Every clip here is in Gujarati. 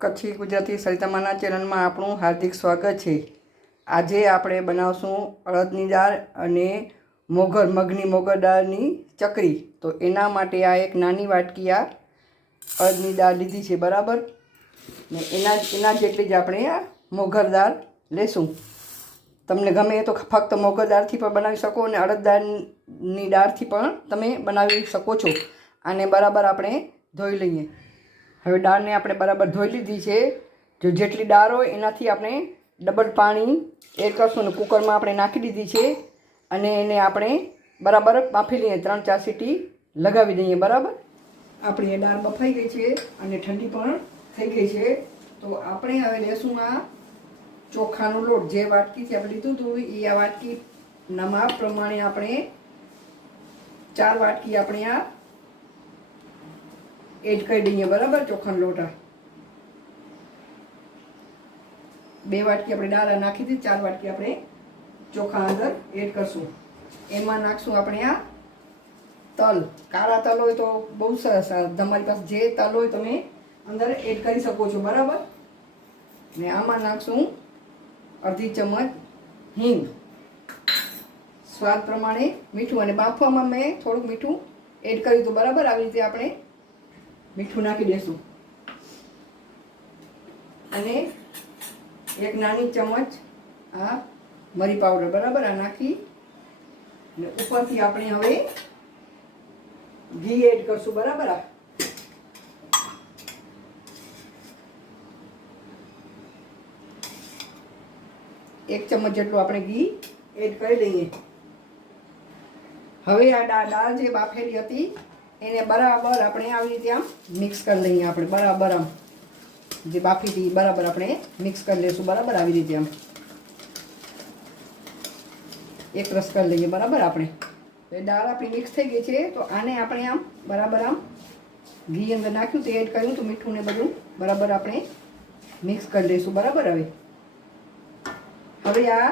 કચ્છી ગુજરાતી સરિતામાના ચેનલમાં આપણું હાર્દિક સ્વાગત છે। આજે આપણે બનાવશું અડદની દાળ અને મગની દાળની ચકરી। તો એના માટે આ એક નાની વાટકી આ અડદની દાળ લીધી છે બરાબર, ને એના જેટલી જ આપણે આ મોગર દાળ લેશું। તમને ગમે તો ફક્ત મોગર દાળથી પણ બનાવી શકો અને અડદ દાળની દાળથી પણ તમે બનાવી શકો છો। આને બરાબર આપણે ધોઈ લઈએ। હવે દાળને આપણે બરાબર ધોઈ લીધી છે। જો જેટલી દાળ હોય એનાથી આપણે ડબલ પાણી એડ કરશું અને કુકરમાં આપણે નાખી દીધી છે અને એને આપણે બરાબર બાફી લઈએ, 3-4 સીટી લગાવી દઈએ બરાબર। આપણી એ દાળ બફાઈ ગઈ છે અને ઠંડી પણ થઈ ગઈ છે। તો આપણે હવે લેશું આ ચોખાનો લોટ। જે વાટકીથી આપણે લીધું હતું એ આ વાટકીના માપ પ્રમાણે આપણે 4 વાટકી આપણે આ એડ કરી દઈએ બરાબર। ચોખાનો લોટ 2 વાટકી આપણે દાળ નાખી દીધી, 4 વાટકી આપણે ચોખા અંદર એડ કરશું। એમાં નાખશું આપણે આ તલ। કાળા તલ હોય તો બહુ સરસ, તમારી પાસે જે તલ હોય તમે અંદર એડ કરી શકો છો બરાબર। ને આમાં નાખશું અડધી ચમચ હિંગ, સ્વાદ પ્રમાણે મીઠું, અને બાફવામાં મેં થોડુંક મીઠું એડ કર્યું હતું બરાબર। આવી રીતે આપણે મીઠું નાખી દેશું અને એક નાની ચમચ આ મરી પાવડર બરાબર આ નાખી અને ઉપરથી આપણે હવે ઘી એડ કરશું બરાબર। આ 1 ચમચ જેટલું આપણે ઘી એડ કરી દઈએ। હવે આ દાળ જે બાફેલી હતી એને બરાબર આપણે આવી રીતે આમ મિક્સ કરી લઈએ। આપણે બરાબર આમ જે બાફી હતી બરાબર આપણે મિક્સ કરી લઈશું બરાબર। આવી રીતે આમ એક રસ કરી લઈએ બરાબર। આપણે દાળ આપણી મિક્સ થઈ ગઈ છે તો આને આપણે આમ બરાબર આમ ઘી અંદર નાખ્યું તો એડ કર્યું તો મીઠું ને બધું બરાબર આપણે મિક્સ કરી લઈશું બરાબર। હવે આ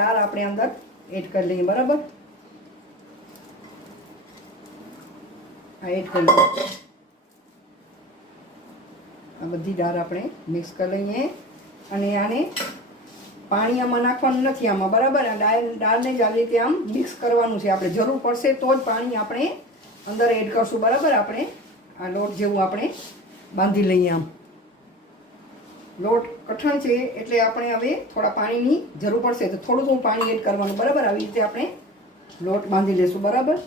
દાળ આપણે અંદર એડ કરી લઈએ બરાબર। એડ કરી લઈએ આ બધી દાળ આપણે મિક્સ કરી લઈએ અને આને પાણી આમાં નાખવાનું નથી આમાં બરાબર। આ દાળને જ આવી રીતે આમ મિક્સ કરવાનું છે આપણે। જરૂર પડશે તો જ પાણી આપણે અંદર એડ કરશું બરાબર। આપણે આ લોટ જેવું આપણે બાંધી લઈએ। આમ લોટ કઠણ છે એટલે આપણે હવે થોડા પાણીની જરૂર પડશે તો થોડું પાણી એડ કરવાનું બરાબર। આવી રીતે આપણે લોટ બાંધી લેશું બરાબર।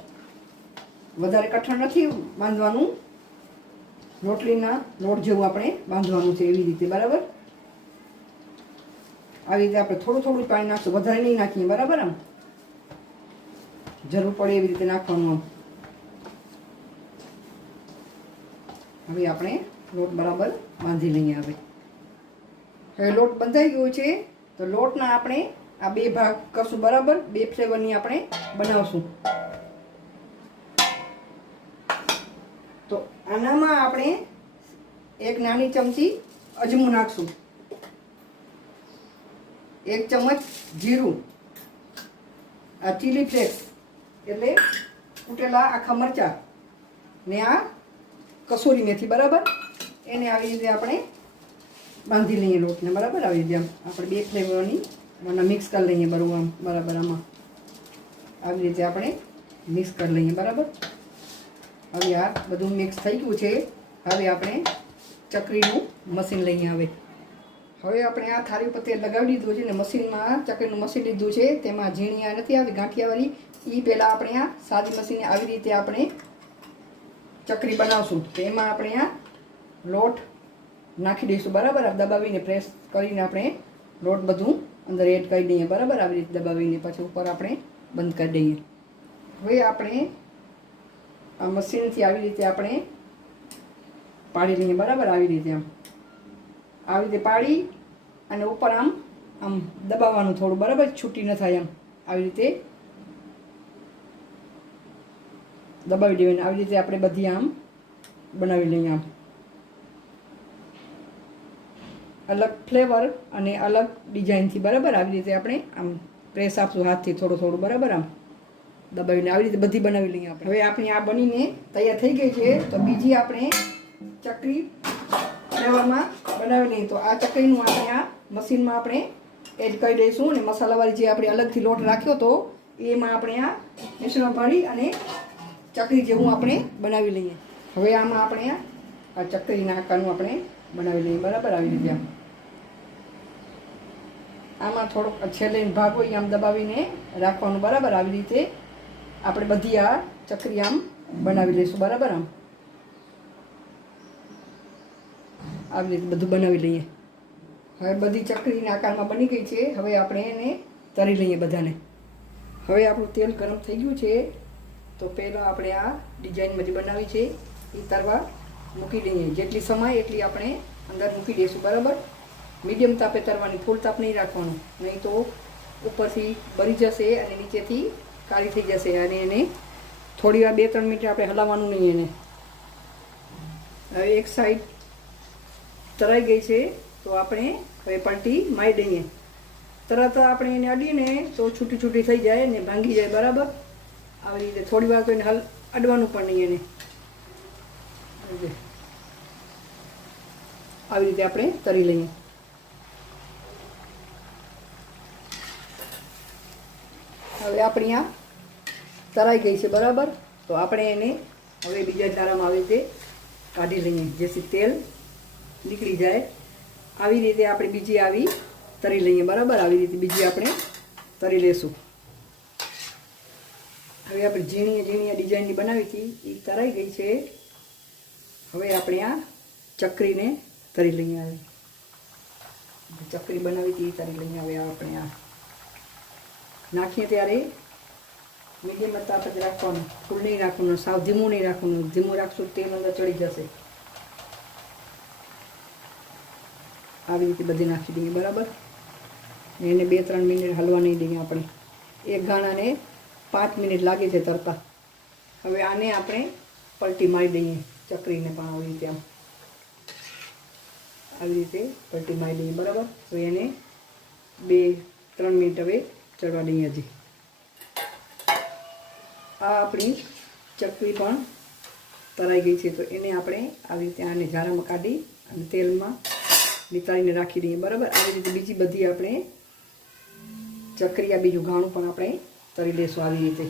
વધારે કઠણ નથી બાંધવાનું, રોટલીના લોટ જેવું આપણે બાંધવાનું છે એવી રીતે બરાબર। આવી રીતે આપણે થોડું પાણી નાખશું, વધારે નહીં નાખીએ બરાબર। આમ જરૂર પડે એવી રીતે નાખવાનું। આમ હવે આપણે લોટ બરાબર બાંધી લઈએ। હવે લોટ બંધાઈ ગયો છે તો લોટના આપણે આ 2 ભાગ કરશું બરાબર। 2 ફ્લેવરની આપણે બનાવશું। તો આનામાં આપણે એક નાની ચમચી અજમું નાખશું, 1 ચમચ જીરું, આ ચીલી ફ્લેક્સ એટલે કૂટેલા આખા મરચાં, ને આ કસૂરી મેથી બરાબર। એને આવી રીતે આપણે બાંધી લઈએ લોટને બરાબર। આવી રીતે આપણે 2 ફ્લેવરની મને મિક્સ કરી લઈએ બરાબર। આમાં આવી રીતે આપણે મિક્સ કરી લઈએ બરાબર। હવે આ બધું મિક્સ થઈ ગયું છે। હવે આપણે ચકરીનું મશીન લઈએ। હવે આપણે આ થાળી ઉપર તેલ લગાવી દીધું છે ને મશીનમાં ચકરીનું મશીન લીધું છે। તેમાં ઝીણી આ નથી આવી ગાંઠિયાવાળી, એ પહેલાં આપણે આ સાદી મશીને આવી રીતે આપણે ચકરી બનાવશું। તો એમાં આપણે આ લોટ નાખી દઈશું બરાબર। દબાવીને પ્રેસ કરીને આપણે લોટ બધું અંદર એડ કરી દઈએ બરાબર। આવી રીતે દબાવીને પછી ઉપર આપણે બંધ કરી દઈએ। હવે આપણે આ મશીનથી આવી રીતે આપણે પાડી લઈએ બરાબર। આવી રીતે આવી રીતે પાડી અને ઉપર આમ દબાવવાનું થોડું બરાબર, છૂટી ન થાય આવી રીતે દબાવી દેવાની। આવી રીતે આપણે બધી આમ બનાવી લઈએ। અલગ ફ્લેવર અને અલગ ડિઝાઇનથી બરાબર। આવી રીતે આપણે આમ પ્રેસ આપશું હાથથી થોડું બરાબર। આમ દબાવીને આવી રીતે બધી બનાવી લઈએ આપણે। હવે આપણી આ બનીને તૈયાર થઈ ગઈ છે। તો બીજી આપણે ચકરી ફ્લેવરમાં બનાવી લઈએ. તો આ ચકરીનું આપણે આ મશીનમાં આપણે એડ કરી દઈશું અને મસાલાવાળી જે આપણે અલગથી લોટ રાખ્યો હતો એમાં આપણે આ મિશ્રણ ભરી અને ચકરી જેવું આપણે બનાવી લઈએ. હવે આમાં આપણે આ ચકરીના આકારનું આપણે બનાવી લઈએ. બરાબર આવી રીતે આમાં થોડોક છેલ્લે ભાગ હોય આમ દબાવીને રાખવાનું. બરાબર આવી રીતે આપણે બધી આ ચકરી આમ બનાવી લઈશું. બરાબર આવી રીતે બધું બનાવી લઈએ. હવે બધી ચકરીના આકારમાં બની ગઈ છે. હવે આપણે એને તળી લઈએ બધાને. હવે આપણું તેલ ગરમ થઈ ગયું છે. તો પહેલાં આપણે આ ડિઝાઇન બધી બનાવી છે એ તરવા મૂકી દઈએ. જેટલી સમાય એટલી આપણે અંદર મૂકી દઈશું. બરાબર મીડિયમ તાપે તરવાની, ફૂલ તાપ નહીં રાખવાનું, નહીં તો ઉપરથી બળી જશે અને નીચેથી કાળી થઈ જશે. અને એને થોડી વાર 2-3 મિનિટ આપણે હલાવવાનું નહીં એને. હવે એક સાઈડ તરાઈ ગઈ છે તો આપણે હવે પલટી મારી દઈએ. તરત આપણે એને અડીને તો છૂટી છૂટી થઈ જાય ને ભાંગી જાય. બરાબર આવી રીતે થોડી વાર તો એને અડવાનું પણ નહીં એને. આવી રીતે આપણે તરી લઈએ. હવે આપણી આ તરાઈ ગઈ છે. બરાબર તો આપણે એને હવે બીજા ચારામાં આવી રીતે કાઢી લઈએ જેથી તેલ નીકળી જાય. આવી રીતે આપણે બીજી આવી તરી લઈએ. બરાબર આવી રીતે બીજી આપણે તરી લેશું. હવે આપણે ઝીણી ઝીણી ડિઝાઇનની બનાવી હતી એ તરાઈ ગઈ છે. હવે આપણે આ ચકરીને તરી લઈએ. આવી ચકરી બનાવી હતી એ તરી લઈએ. હવે આપણે આ નાખીએ ત્યારે મીડિયમ તાપ જ રાખવાનું, ફૂલ નહીં રાખવાનું, સાવ ધીમું નહીં રાખવાનું. ધીમું રાખશું તેલ અંદર ચડી જશે. આવી રીતે બધી નાખી દઈએ. બરાબર એને 2-3 મિનિટ હલવા નહીં દઈએ. આપણે એક ગાણાને 5 મિનિટ લાગે છે તરતા. હવે આને આપણે પલટી મારી દઈએ. ચકરીને પણ આવી રીતે આવી રીતે પલટી મારી દઈએ. બરાબર હવે એને 2-3 મિનિટ હવે ચડવા દઈએ. હજી આ આપણી ચકરી પણ તરાઈ ગઈ છે. તો એને આપણે આવી રીતે આને ઝારામાં કાઢી અને તેલમાં નીતાળીને રાખી દઈએ. બરાબર આવી રીતે બીજી બધી આપણે ચકરી આ બીજું ઘાણું પણ આપણે તરી લઈશું. આવી રીતે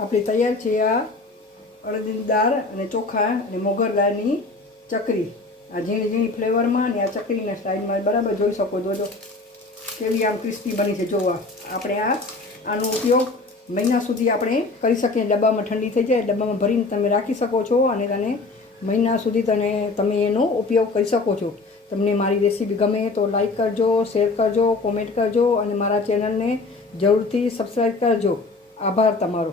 આપણી તૈયાર છે આ અડદની દાળ અને ચોખા અને મોગર દાળની ચકરી. આ ઝીણી ઝીણી ફ્લેવરમાં અને આ ચકરીના સ્ટાઇલમાં. બરાબર જોઈ શકો જોજો કેવી આમ ક્રિસ્પી બની છે. જોવા આપણે આનો ઉપયોગ મહિના સુધી આપણે કરી શકીએ. ડબ્બામાં ઠંડી થઈ જાય ડબ્બામાં ભરીને તમે રાખી શકો છો અને તને મહિના સુધી તમે એનો ઉપયોગ કરી શકો છો. તમને મારી રેસીપી ગમે તો લાઈક કરજો, શેર કરજો, કોમેન્ટ કરજો અને મારા ચેનલને જરૂરથી સબસ્ક્રાઈબ કરજો. આભાર તમારો.